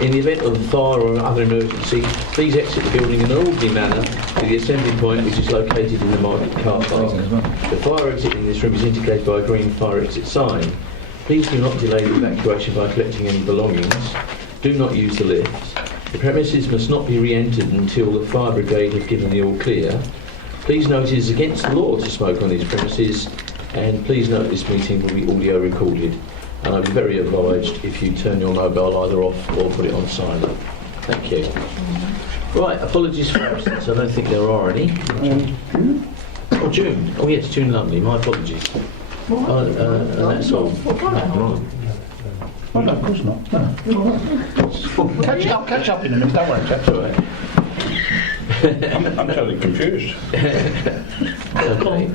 In the event of fire or other emergency, please exit the building in an orderly manner to the assembly point, which is located in the market car park. The fire exit in this room is indicated by a green fire exit sign. Please do not delay the evacuation by collecting any belongings. Do not use the lift. The premises must not be re-entered until the fire brigade have given the all clear. Please note it is against the law to smoke on these premises, and please note this meeting will be audio recorded. And I'd be very obliged if you turn your mobile either off or put it on silent. Thank you. Right, apologies for absence. I don't think there are any. Oh, June. Oh yes, June Lumley. My apologies. And that's all. Oh, no, of course not. No. Catch up in a minute, don't worry. That's all right. I'm totally confused. Okay.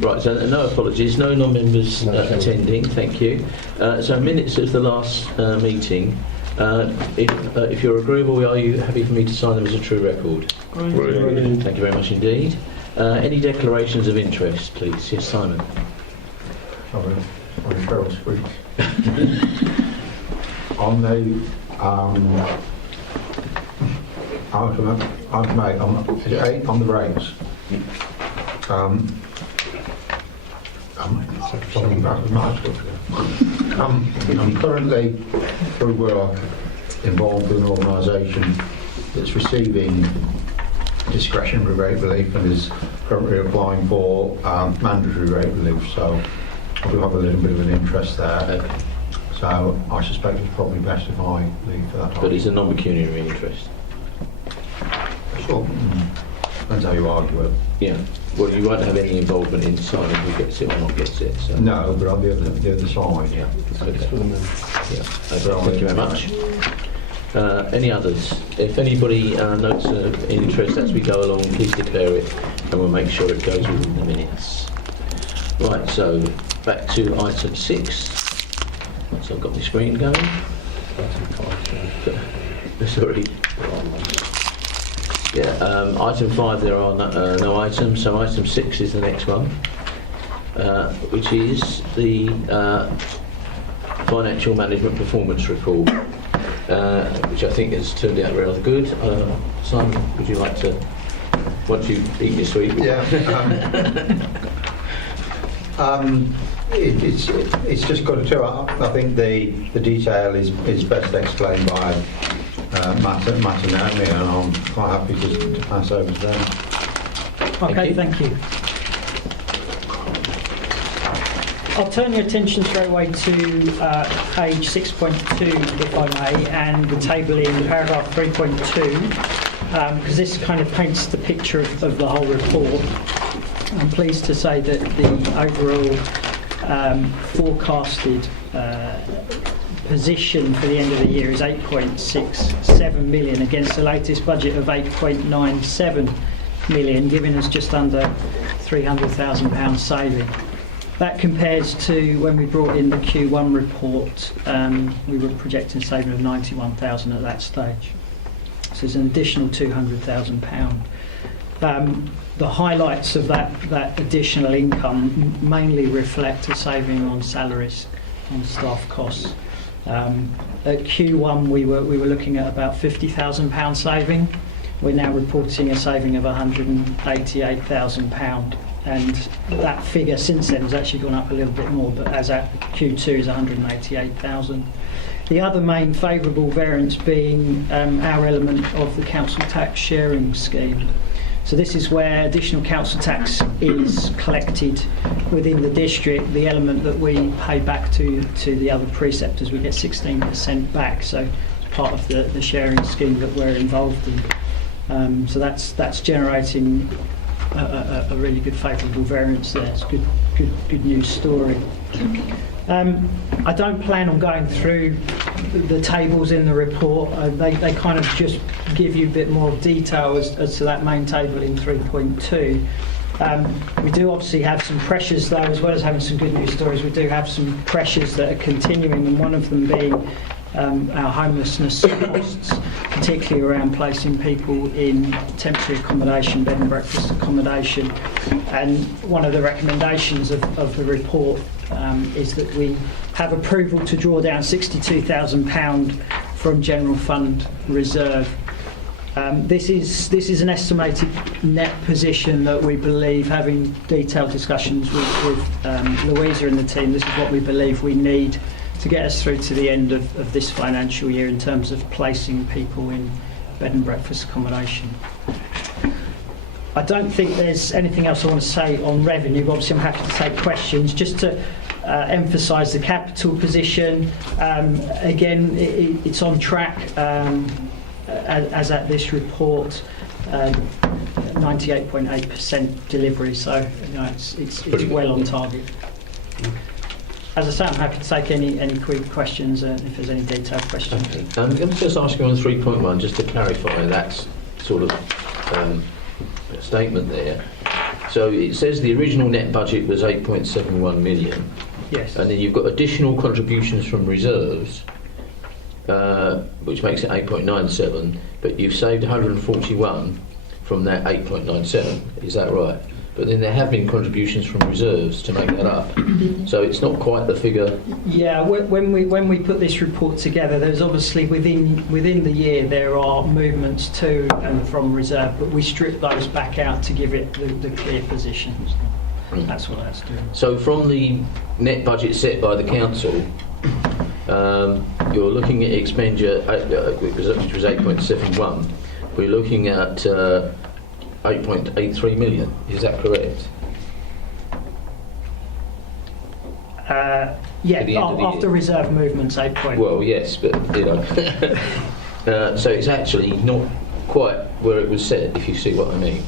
Right, so no apologies, no non-members attending, thank you. So minutes of the last meeting. If you're agreeable, are you happy for me to sign them as a true record? Brilliant. Thank you very much indeed. Any declarations of interest, please? Yes, Simon. On the item 8 on the rates. I'm currently involved with an organisation that's receiving discretionary rate relief and is currently applying for mandatory rate relief, so I do have a little bit of an interest there. Okay. So I suspect it's probably best if I leave for that. But it's a non-pecuniary interest. Sure. Depends how you argue it. Yeah. Well, you won't have any involvement in deciding who gets it or not gets it. So. No, but on the other side. Yeah. Okay. Yeah. Okay. Thank you very much. Any others? If anybody notes of interest as we go along, please declare it, and we'll make sure it goes within the minutes. Right. So back to item 6. So I've got my screen going. Sorry. Yeah, item 5 there are no items, so item 6 is the next one, which is the financial management performance report, which I think has turned out rather good. Simon, would you like to, once you eat your sweet? Yeah. It's just got to. I think the detail is best explained by Matt and Naomi, and I'm quite happy to pass over to them. Okay, thank you. I'll turn your attention straight away to page 6.2, if I may, and the table in paragraph 3.2, because this kind of paints the picture of the whole report. I'm pleased to say that the overall forecasted position for the end of the year is 8.67 million against the latest budget of 8.97 million, giving us just under £300,000 saving. That compares to when we brought in the Q1 report, we were projecting saving of 91,000 at that stage. So there's an additional £200,000. The highlights of that additional income mainly reflect a saving on salaries and staff costs. At Q1 we were looking at about £50,000 saving. We're now reporting a saving of £188,000, and that figure since then has actually gone up a little bit more, but as at Q2 is £188,000. The other main favourable variance being our element of the council tax sharing scheme. So this is where additional council tax is collected within the district. The element that we pay back to the other preceptors, we get 16% back. So it's part of the sharing scheme that we're involved in. So that's generating a really good favourable variance there. It's a good news story. I don't plan on going through the tables in the report. They kind of just give you a bit more detail as to that main table in 3.2. We do obviously have some pressures though, as well as having some good news stories. We do have some pressures that are continuing, and one of them being our homelessness costs, particularly around placing people in temporary accommodation, bed and breakfast accommodation. And one of the recommendations of the report is that we have approval to draw down £62,000 from general fund reserve. This is an estimated net position that we believe, having detailed discussions with Louisa and the team, this is what we believe we need to get us through to the end of this financial year in terms of placing people in bed and breakfast accommodation. I don't think there's anything else I want to say on revenue, but obviously I'm happy to take questions. Just to emphasise the capital position, again, it's on track as at this report, 98.8% delivery, so it's well on target. As I say, I'm happy to take any quick questions if there's any detailed questions. Okay. I'm going to just ask you on 3.1, just to clarify that sort of statement there. So it says the original net budget was 8.71 million. Yes. And then you've got additional contributions from reserves, which makes it 8.97, but you've saved 141 from that 8.97, is that right? But then there have been contributions from reserves to make that up. So it's not quite the figure. Yeah, when we put this report together, there's obviously within the year there are movements to and from reserve, but we strip those back out to give it the clear positions. That's what that's doing. So from the net budget set by the council, you're looking at expenditure, which was 8.71. We're looking at 8.83 million. Is that correct? Yeah, At the end of the after year. reserve movements, 8 point. Well, yes, but you know. So it's actually not quite where it was set, if you see what I mean.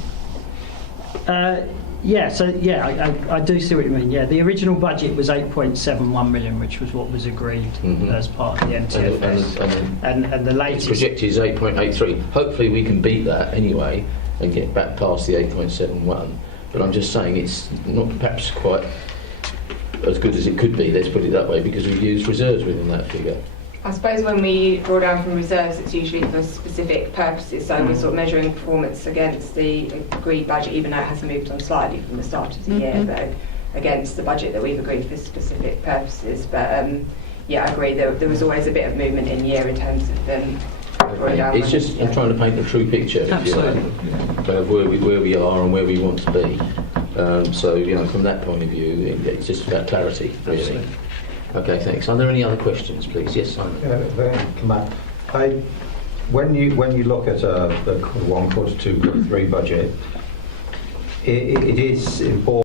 Yeah, so yeah, I do see what you mean. Yeah, the original budget was 8.71 million, which was what was agreed as part of the NTFS, and the The latest. projected is 8.83. Hopefully we can beat that anyway and get back past the 8.71. But I'm just saying it's not perhaps quite as good as it could be, let's put it that way, because we've used reserves within that figure. I suppose when we draw down from reserves, it's usually for specific purposes. So we're sort of measuring performance against the agreed budget, even though it has moved on slightly from the start of the year, but against the budget that we've agreed for specific purposes. But yeah, I agree. There was always a bit of movement in year in terms of drawing down. It's just I'm trying to paint a true picture, if you Absolutely. like, kind of where we are and where we want to be. So you know, from that point of view, it's just about clarity, really. Absolutely. Okay, thanks. Are there any other questions, please? Yes, Simon. When you look at the Q1, Q2, Q3 budget, it is important